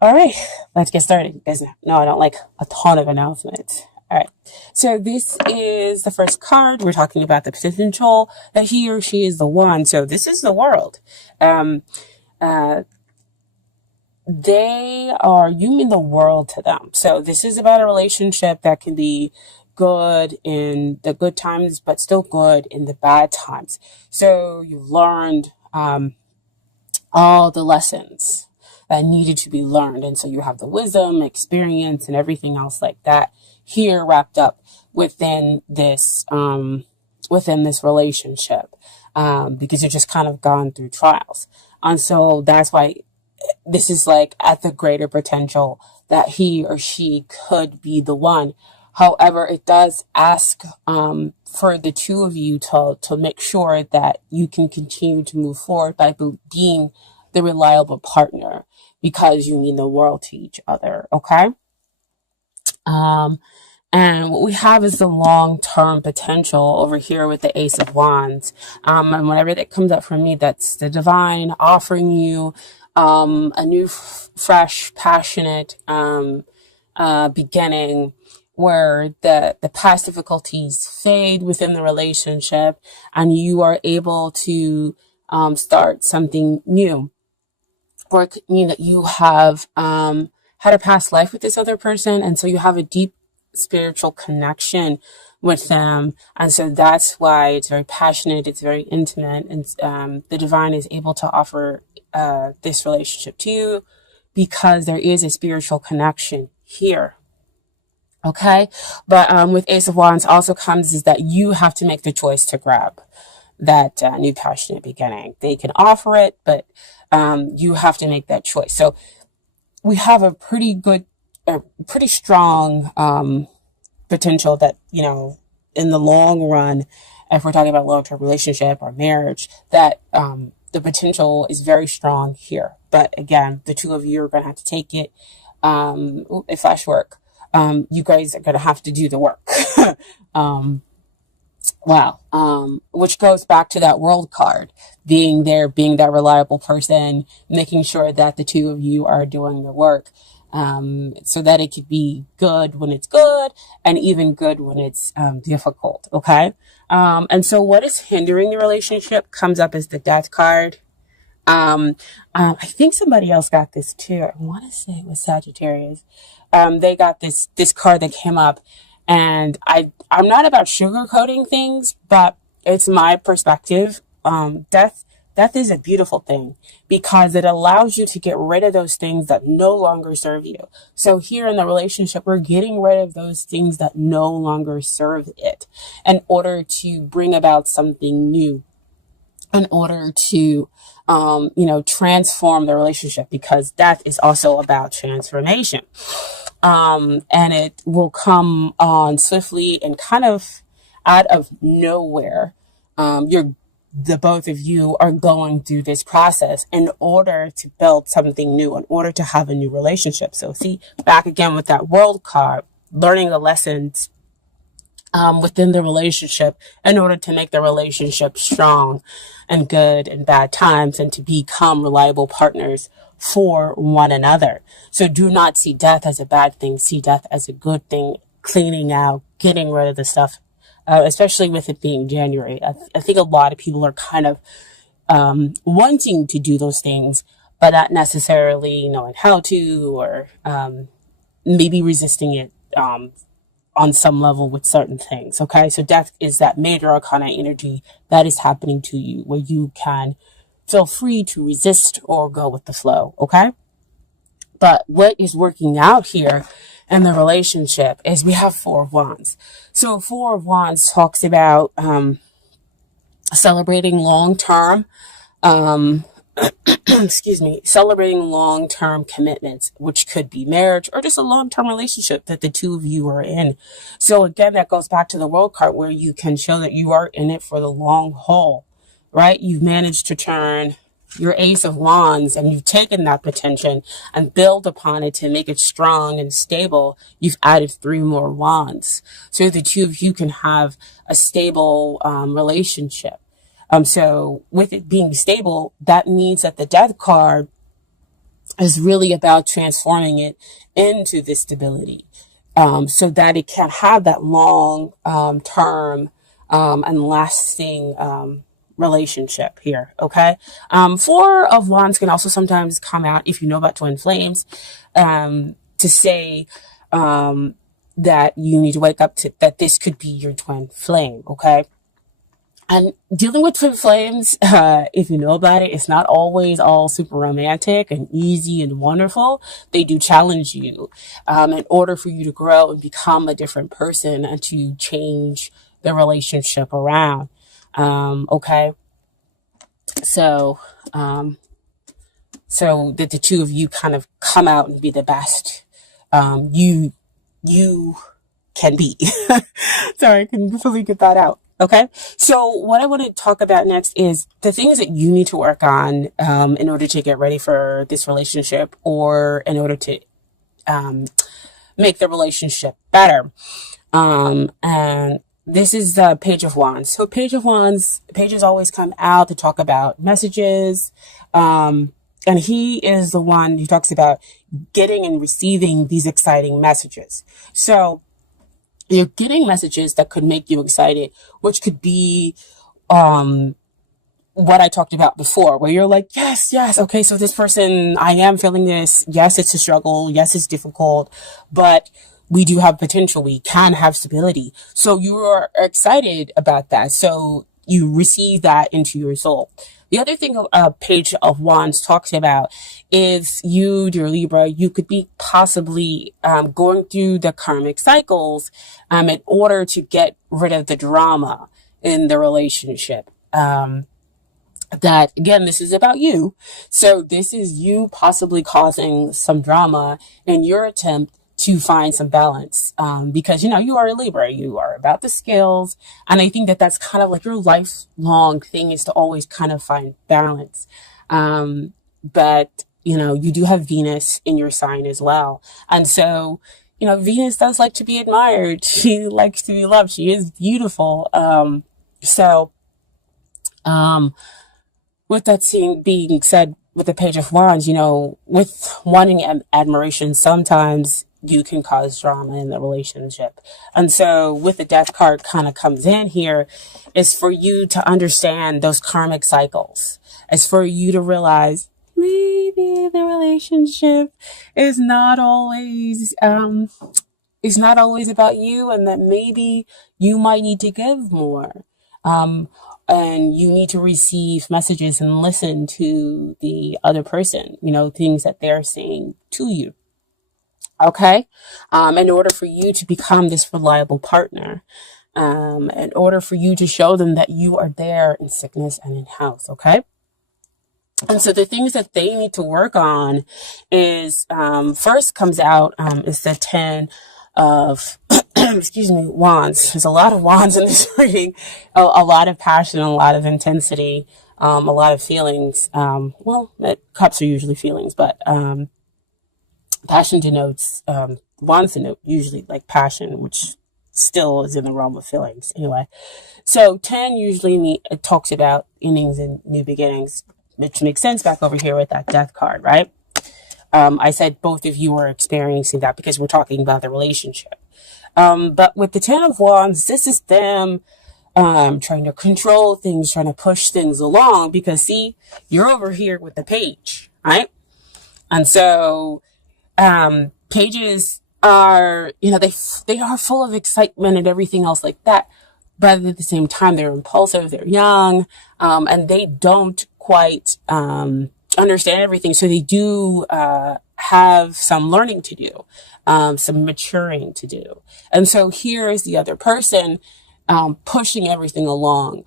All right, let's get started. Because no, I don't like a ton of announcements. All right, so this is the first card. We're talking about the potential that he or she is the one. So this is the world. Um, uh, they are, you mean the world to them. So this is about a relationship that can be good in the good times, but still good in the bad times. So you've learned all the lessons that needed to be learned. And so you have the wisdom, experience, and everything else like that here wrapped up within this relationship, because you're just kind of gone through trials. And so that's why this is like at the greater potential that he or she could be the one. However, it does ask for the two of you to make sure that you can continue to move forward by being the reliable partner because you mean the world to each other. Okay. Um, and what we have is the long-term potential over here with the Ace of Wands. And whenever that comes up for me, that's the divine offering you a new, fresh, passionate beginning where the past difficulties fade within the relationship and you are able to start something new. Or it could mean that you have had a past life with this other person, and so you have a deep spiritual connection with them, and so that's why it's very passionate, it's very intimate, and the divine is able to offer this relationship to you because there is a spiritual connection here. Okay, but with Ace of Wands also comes is that you have to make the choice to grab that new passionate beginning. They can offer it, but you have to make that choice. So we have a pretty strong potential that, in the long run, if we're talking about long-term relationship or marriage, that the potential is very strong here. But again, the two of you are going to have to take it. It flash work. You guys are going to have to do the work. Wow. Which goes back to that world card, being there, being that reliable person, making sure that the two of you are doing the work, so that it could be good when it's good and even good when it's, difficult. Okay. And so what is hindering the relationship comes up as the death card. I think somebody else got this too. I want to say it was Sagittarius. They got this card that came up, and I'm not about sugarcoating things, but it's my perspective. Death is a beautiful thing because it allows you to get rid of those things that no longer serve you. So here in the relationship, we're getting rid of those things that no longer serve it in order to bring about something new, in order to transform the relationship, because death is also about transformation. And it will come on swiftly and kind of out of nowhere. The both of you are going through this process in order to build something new, in order to have a new relationship. So see, back again with that world card, learning the lessons within the relationship in order to make the relationship strong and good in bad times and to become reliable partners for one another. So do not see death as a bad thing. See death as a good thing, cleaning out, getting rid of the stuff, especially with it being January. I think a lot of people are kind of wanting to do those things, but not necessarily knowing how to, or maybe resisting it on some level with certain things. Okay, so death is that major arcana energy that is happening to you where you can feel free to resist or go with the flow. Okay, but what is working out here in the relationship is we have Four of Wands. So Four of Wands talks about celebrating long term excuse me, celebrating long-term commitments, which could be marriage or just a long-term relationship that the two of you are in. So again, that goes back to the world card where you can show that you are in it for the long haul, right? You've managed to turn your Ace of Wands and you've taken that potential and build upon it to make it strong and stable. You've added 3 more wands. So the two of you can have a stable relationship. So with it being stable, that means that the death card is really about transforming it into this stability, so that it can have that long term and lasting relationship here. Okay. Four of Wands can also sometimes come out, if you know about twin flames, to say that you need to wake up to that this could be your twin flame. Okay. And dealing with twin flames, if you know about it, it's not always all super romantic and easy and wonderful. They do challenge you in order for you to grow and become a different person and to change the relationship around. Okay. So, so that the two of you kind of come out and be the best you can be. Sorry, I couldn't fully get that out. Okay. So what I want to talk about next is the things that you need to work on in order to get ready for this relationship, or in order to make the relationship better. And this is the Page of Wands. So Page of Wands, pages always come out to talk about messages. And he is the one who talks about getting and receiving these exciting messages. So you're getting messages that could make you excited, which could be what I talked about before, where you're like, yes, okay, so this person, I am feeling this. Yes, it's a struggle. Yes, it's difficult, but we do have potential. We can have stability. So you are excited about that. So you receive that into your soul. The other thing a Page of Wands talks about is you, dear Libra, you could be possibly going through the karmic cycles in order to get rid of the drama in the relationship. That, again, this is about you. So this is you possibly causing some drama in your attempt to find some balance, because, you know, you are a Libra, you are about the scales. And I think that that's kind of like your lifelong thing, is to always kind of find balance. But, you know, you do have Venus in your sign as well. And so, you know, Venus does like to be admired. She likes to be loved. She is beautiful. With that being said, with the Page of Wands, you know, with wanting admiration, sometimes you can cause drama in the relationship. And so with the Death card kind of comes in here, is for you to understand those karmic cycles. It's for you to realize maybe the relationship is not always about you, and that maybe you might need to give more. And you need to receive messages and listen to the other person, you know, things that they're saying to you. Okay. In order for you to become this reliable partner, in order for you to show them that you are there in sickness and in health. Okay. And so the things that they need to work on is, first comes out, is the 10 of, wands. There's a lot of wands in this reading, a lot of passion, a lot of intensity, a lot of feelings. Cups are usually feelings, but, passion denotes, wands denote usually like passion, which still is in the realm of feelings. Anyway, so 10 usually it talks about innings and new beginnings, which makes sense back over here with that Death card, right? I said both of you are experiencing that because we're talking about the relationship. But with the 10 of Wands, this is them trying to control things, trying to push things along, because see, you're over here with the Page, right? And so pages are, you know, they are full of excitement and everything else like that. But at the same time, they're impulsive, they're young, and they don't quite understand everything. So they do have some learning to do, some maturing to do. And so here is the other person pushing everything along,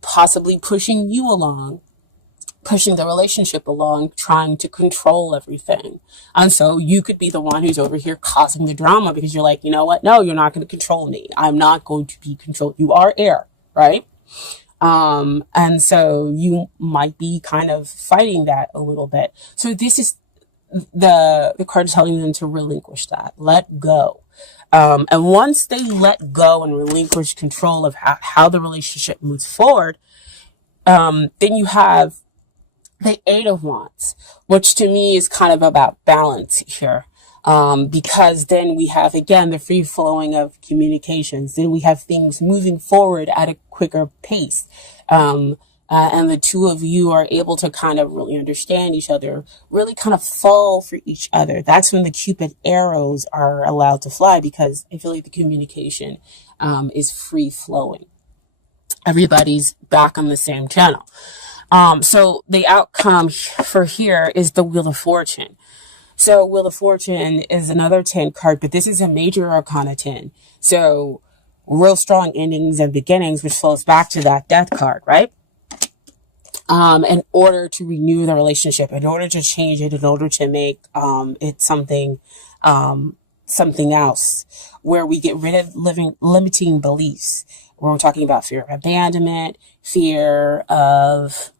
possibly pushing you along, pushing the relationship along, trying to control everything. And so you could be the one who's over here causing the drama, because you're like, you know what? No, you're not going to control me. I'm not going to be controlled. You are air, right? And so you might be kind of fighting that a little bit. So this is the card is telling them to relinquish that, let go. And once they let go and relinquish control of how the relationship moves forward, then you have the Eight of Wands, which to me is kind of about balance here. Because then we have, again, the free flowing of communications. Then we have things moving forward at a quicker pace. And the two of you are able to kind of really understand each other, really kind of fall for each other. That's when the Cupid arrows are allowed to fly, because I feel like the communication is free flowing. Everybody's back on the same channel. So the outcome for here is the Wheel of Fortune. So Wheel of Fortune is another 10 card, but this is a major arcana 10. So real strong endings and beginnings, which flows back to that Death card, right? In order to renew the relationship, in order to change it, in order to make it something else, where we get rid of limiting beliefs. Where we're talking about fear of abandonment, fear of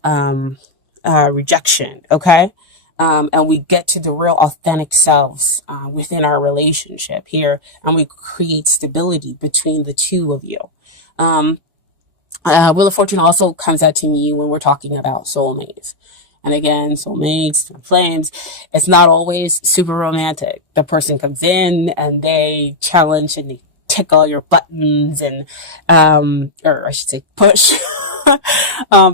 rejection, okay? And we get to the real authentic selves within our relationship here, and we create stability between the two of you. Wheel of Fortune also comes out to me when we're talking about soulmates. And again, soulmates, flames, it's not always super romantic. The person comes in and they challenge and they tick all your buttons and, or I should say push.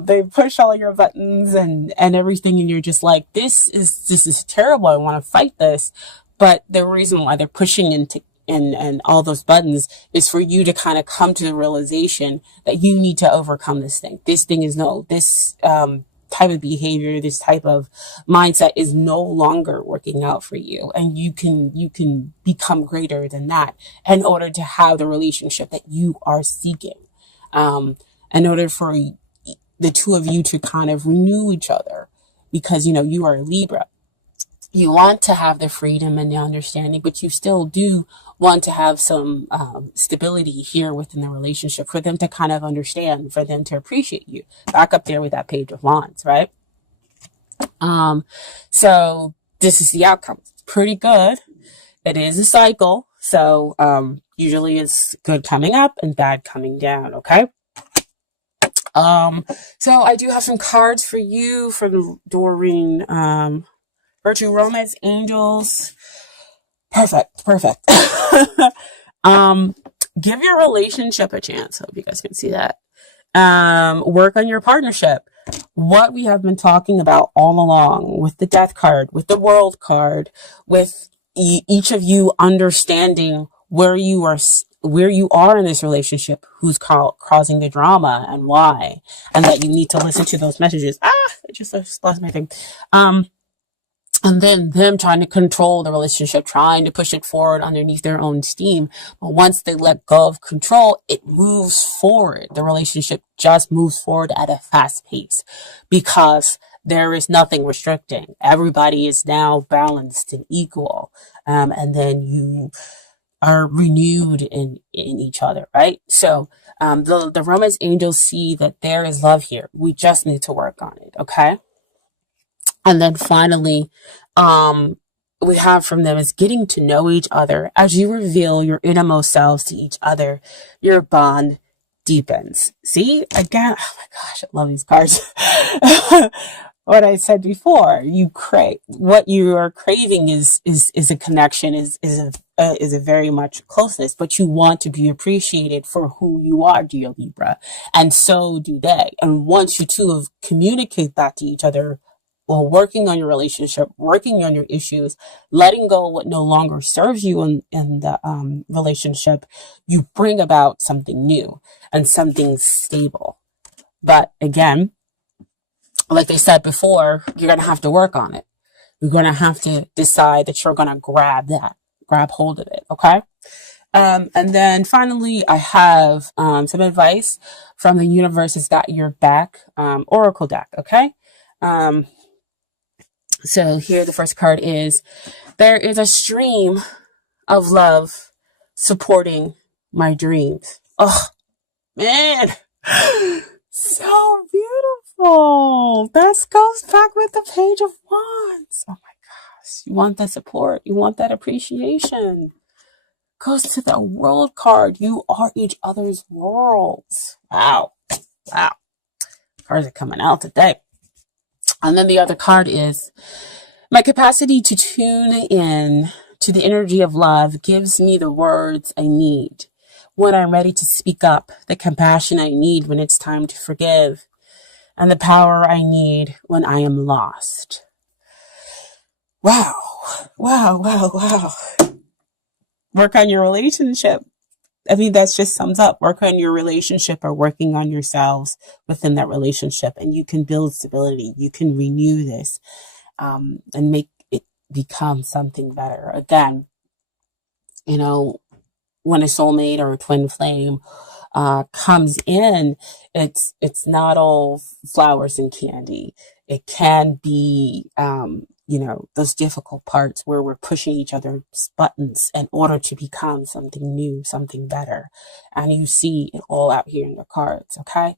They push all your buttons and everything. And you're just like, this is terrible. I want to fight this. But the reason why they're pushing and all those buttons is for you to kind of come to the realization that you need to overcome this thing. This thing is this type of behavior, this type of mindset is no longer working out for you. And you can become greater than that in order to have the relationship that you are seeking. In order for the two of you to kind of renew each other, because, you are a Libra. You want to have the freedom and the understanding, but you still do want to have some stability here within the relationship for them to kind of understand, for them to appreciate you. Back up there with that Page of Wands, right? So this is the outcome. It's pretty good. It is a cycle. So usually it's good coming up and bad coming down, okay? So I do have some cards for you from Doreen. Virtue, Romance, Angels. Perfect. Give your relationship a chance. Hope you guys can see that. Work on your partnership. What we have been talking about all along with the Death card, with the World card, with each of you understanding where you are in this relationship, who's causing the drama and why, and that you need to listen to those messages. I just lost my thing. And then them trying to control the relationship, trying to push it forward underneath their own steam. But once they let go of control, it moves forward. The relationship just moves forward at a fast pace because there is nothing restricting. Everybody is now balanced and equal. And then you are renewed in each other, right? So the Romance Angels see that there is love here. We just need to work on it, okay? And then finally, we have from them is getting to know each other. As you reveal your innermost selves to each other, your bond deepens. See, again, oh my gosh, I love these cards. What I said before, what you are craving is a connection, is a very much closeness, but you want to be appreciated for who you are, dear Libra, and so do they. And once you two have communicate that to each other, while working on your relationship, working on your issues, letting go of what no longer serves you in the relationship, you bring about something new and something stable. But again, like they said before, you're going to have to work on it. You're going to have to decide that you're going to grab hold of it, okay? And then finally, I have some advice from the Universe Has Got Your Back Oracle deck, okay? So here the first card is, there is a stream of love supporting my dreams. Oh, man. So beautiful. That goes back with the Page of Wands. Oh my gosh. You want that support. You want that appreciation. Goes to the World card. You are each other's worlds. Wow. Cards are coming out today. And then the other card is my capacity to tune in to the energy of love gives me the words I need when I'm ready to speak up, the compassion I need when it's time to forgive, and the power I need when I am lost. Wow. Wow, wow, wow. Work on your relationship. I mean, that just sums up work on your relationship or working on yourselves within that relationship. And you can build stability. You can renew this and make it become something better. Again, you know, when a soulmate or a twin flame comes in, it's not all flowers and candy. It can be, those difficult parts where we're pushing each other's buttons in order to become something new, something better. And you see it all out here in the cards, okay?